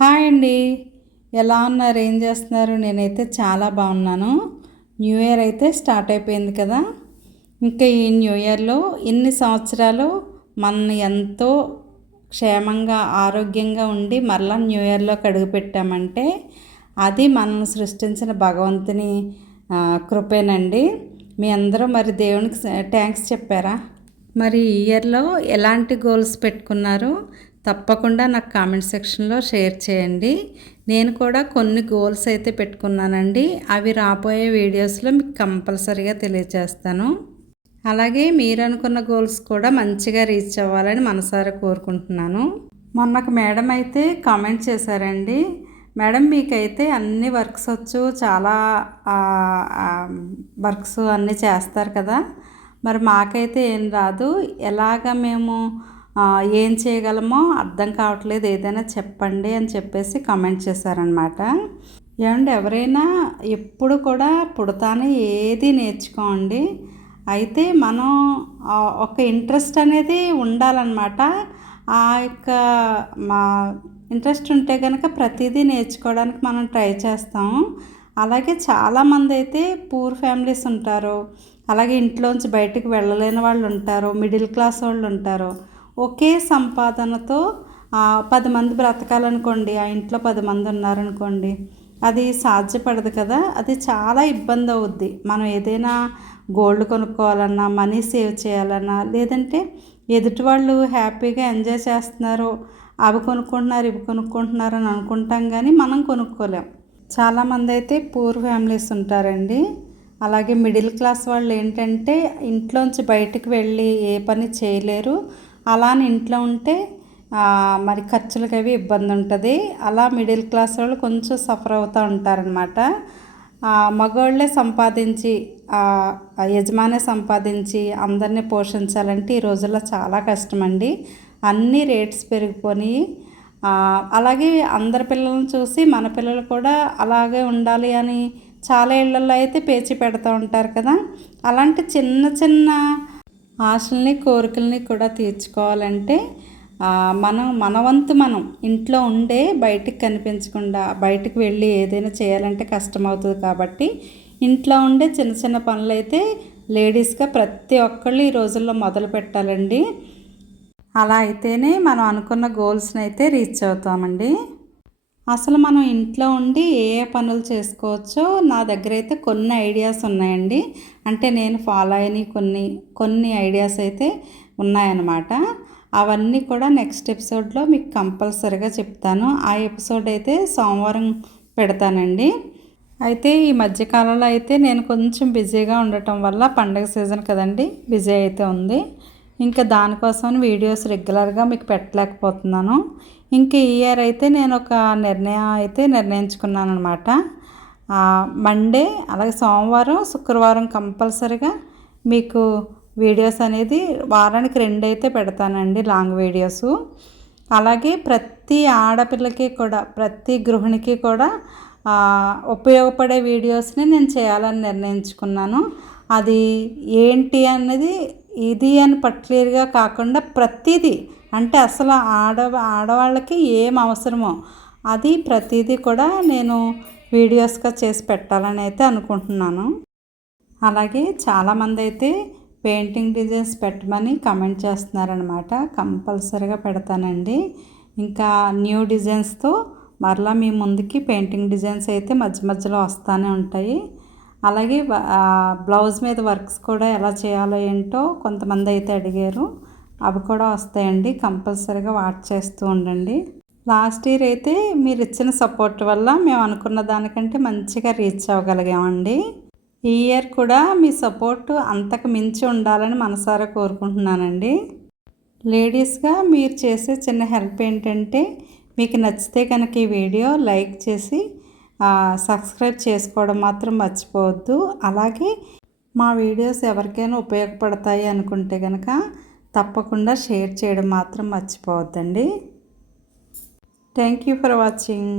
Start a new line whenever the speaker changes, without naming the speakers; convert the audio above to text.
Hi అండి. ఎలా ఉన్నారు? ఏం చేస్తున్నారు? నేనైతే చాలా బాగున్నాను. న్యూ ఇయర్ అయితే స్టార్ట్ అయిపోయింది కదా. ఇంకా ఈ న్యూ ఇయర్లో ఇన్ని సంవత్సరాలు మన ఎంతో క్షేమంగా ఆరోగ్యంగా ఉండి మరలా న్యూ ఇయర్లోకి అడుగుపెట్టామంటే అది మనం సృష్టించిన భగవంతుని కృపేనండి. మీ అందరూ మరి దేవునికి థ్యాంక్స్ చెప్పారా? మరి ఈ ఇయర్లో ఎలాంటి గోల్స్ పెట్టుకున్నారు? తప్పకుండా నాకు కామెంట్ సెక్షన్లో షేర్ చేయండి. నేను కూడా కొన్ని గోల్స్ అయితే పెట్టుకున్నానండి. అవి రాబోయే వీడియోస్లో మీకు కంపల్సరీగా తెలియజేస్తాను. అలాగే మీరు అనుకున్న గోల్స్ కూడా మంచిగా రీచ్ అవ్వాలని మనసారా కోరుకుంటున్నాను. మొన్నకు మేడం అయితే కామెంట్ చేశారండి. మేడం మీకైతే అన్ని వర్క్స్ వచ్చు చాలా వర్క్స్ అన్నీ చేస్తారు కదా. మరి మాకైతే ఏం రాదు. ఎలాగ మేము ఏం చేయగలమో అర్థం కావట్లేదు ఏదైనా చెప్పండి అని చెప్పేసి కమెంట్ చేశారనమాట ఏమండి ఎవరైనా ఎప్పుడు కూడా పుడతానే ఏది నేర్చుకోండి. అయితే మనం ఒక ఇంట్రెస్ట్ అనేది ఉండాలన్నమాట. ఆ యొక్క మా ఇంట్రెస్ట్ ఉంటే కనుక ప్రతిదీ నేర్చుకోవడానికి మనం ట్రై చేస్తాము అలాగే చాలామంది అయితే పూర్ ఫ్యామిలీస్ ఉంటారు. అలాగే ఇంట్లోంచి బయటకు వెళ్ళలేని వాళ్ళు ఉంటారు మిడిల్ క్లాస్ వాళ్ళు ఉంటారు. ఒకే సంపాదనతో పది మంది బ్రతకాలనుకోండి ఆ ఇంట్లో పది మంది ఉన్నారనుకోండి అది సాధ్యపడదు కదా అది చాలా ఇబ్బంది అవుద్ది. మనం ఏదైనా గోల్డ్ కొనుక్కోవాలన్నా మనీ సేవ్ చేయాలన్నా లేదంటే ఎదుటి వాళ్ళు హ్యాపీగా ఎంజాయ్ చేస్తున్నారు అవి కొనుక్కుంటున్నారు ఇవి కొనుక్కుంటున్నారు అని అనుకుంటాం కానీ మనం కొనుక్కోలేం. చాలామంది అయితే పూర్ ఫ్యామిలీస్ ఉంటారండి. అలాగే మిడిల్ క్లాస్ వాళ్ళు ఏంటంటే ఇంట్లోంచి బయటకు వెళ్ళి ఏ పని చేయలేరు. అలా అని ఇంట్లో ఉంటే మరి ఖర్చులకి అవి ఇబ్బంది ఉంటుంది. అలా మిడిల్ క్లాస్ వాళ్ళు కొంచెం సఫర్ అవుతూ ఉంటారనమాట. మగవాళ్ళే సంపాదించి యజమానే సంపాదించి అందరినీ పోషించాలంటే ఈ రోజుల్లో చాలా కష్టమండి. అన్ని రేట్స్ పెరిగిపోయి అలాగే అందరి పిల్లలను చూసి మన పిల్లలు కూడా అలాగే ఉండాలి అని చాలా ఇళ్ళలో అయితే పేచి పెడతా ఉంటారు కదా. అలాంటి చిన్న చిన్న ఆశల్ని కోరికల్ని కూడా తీర్చుకోవాలంటే మనం మనవంతు మనం ఇంట్లో ఉండే బయటికి కనిపించకుండా బయటికి వెళ్ళి ఏదైనా చేయాలంటే కష్టమవుతుంది కాబట్టి ఇంట్లో ఉండే చిన్న చిన్న పనులైతే లేడీస్గా ప్రతి ఒక్కళ్ళు ఈ రోజుల్లో మొదలు పెట్టాలండి. అలా అయితేనే మనం అనుకున్న గోల్స్ని అయితే రీచ్ అవుతామండి. అసలు మనం ఇంట్లో ఉండి ఏ ఏ పనులు చేసుకోవచ్చో నా దగ్గర అయితే కొన్ని ఐడియాస్ ఉన్నాయండి. అంటే నేను ఫాలో అయిన కొన్ని కొన్ని ఐడియాస్ అయితే ఉన్నాయన్నమాట. అవన్నీ కూడా నెక్స్ట్ ఎపిసోడ్లో మీకు కంపల్సరిగా చెప్తాను. ఆ ఎపిసోడ్ అయితే సోమవారం పెడతానండి. అయితే ఈ మధ్యకాలంలో అయితే నేను కొంచెం బిజీగా ఉండటం వల్ల పండగ సీజన్ కదండి బిజీ అయితే ఉంది. ఇంకా దానికోసం వీడియోస్ రెగ్యులర్గా మీకు పెట్టలేకపోతున్నాను. ఇంకా ఈ ఇయర్ అయితే నేను ఒక నిర్ణయం అయితే నిర్ణయించుకున్నాను అనమాట మండే అలాగే సోమవారం శుక్రవారం కంపల్సరిగా మీకు వీడియోస్ అనేది వారానికి రెండు అయితే పెడతానండి లాంగ్ వీడియోస్. అలాగే ప్రతి ఆడపిల్లకి కూడా ప్రతి గృహిణికి కూడా ఉపయోగపడే వీడియోస్ని నేను చేయాలని నిర్ణయించుకున్నాను. అది ఏంటి అన్నది ఇది అని పర్టికులర్గా కాకుండా ప్రతిదీ అంటే అసలు ఆడ ఆడవాళ్ళకి ఏం అవసరమో అది ప్రతిదీ కూడా నేను వీడియోస్గా చేసి పెట్టాలని అయితే అనుకుంటున్నాను. అలాగే చాలామంది అయితే పెయింటింగ్ డిజైన్స్ పెట్టమని కమెంట్ చేస్తున్నారనమాట కంపల్సరీగా పెడతానండి. ఇంకా న్యూ డిజైన్స్తో మరలా మీ ముందుకి పెయింటింగ్ డిజైన్స్ అయితే మధ్య మధ్యలో వస్తూనే ఉంటాయి. అలాగే బ్లౌజ్ మీద వర్క్స్ కూడా ఎలా చేయాలో ఏంటో కొంతమంది అయితే అడిగారు. అవి కూడా వస్తాయండి. కంపల్సరీగా వాచ్ చేస్తూ ఉండండి. లాస్ట్ ఇయర్ అయితే మీరు ఇచ్చిన సపోర్ట్ వల్ల మేము అనుకున్న దానికంటే మంచిగా రీచ్ అవ్వగలిగామండి. ఈ ఇయర్ కూడా మీ సపోర్ట్ అంతకు మించి ఉండాలని మనసారా కోరుకుంటున్నానండి. లేడీస్గా మీరు చేసే చిన్న హెల్ప్ ఏంటంటే మీకు నచ్చితే కనుక ఈ వీడియో లైక్ చేసి సబ్స్క్రైబ్ చేసుకోవడం మాత్రం మర్చిపోవద్దు. అలాగే మా వీడియోస్ ఎవరికైనా ఉపయోగపడతాయి అనుకుంటే కనుక తప్పకుండా షేర్ చేయడం మాత్రం మర్చిపోవద్దండి. Thank you for watching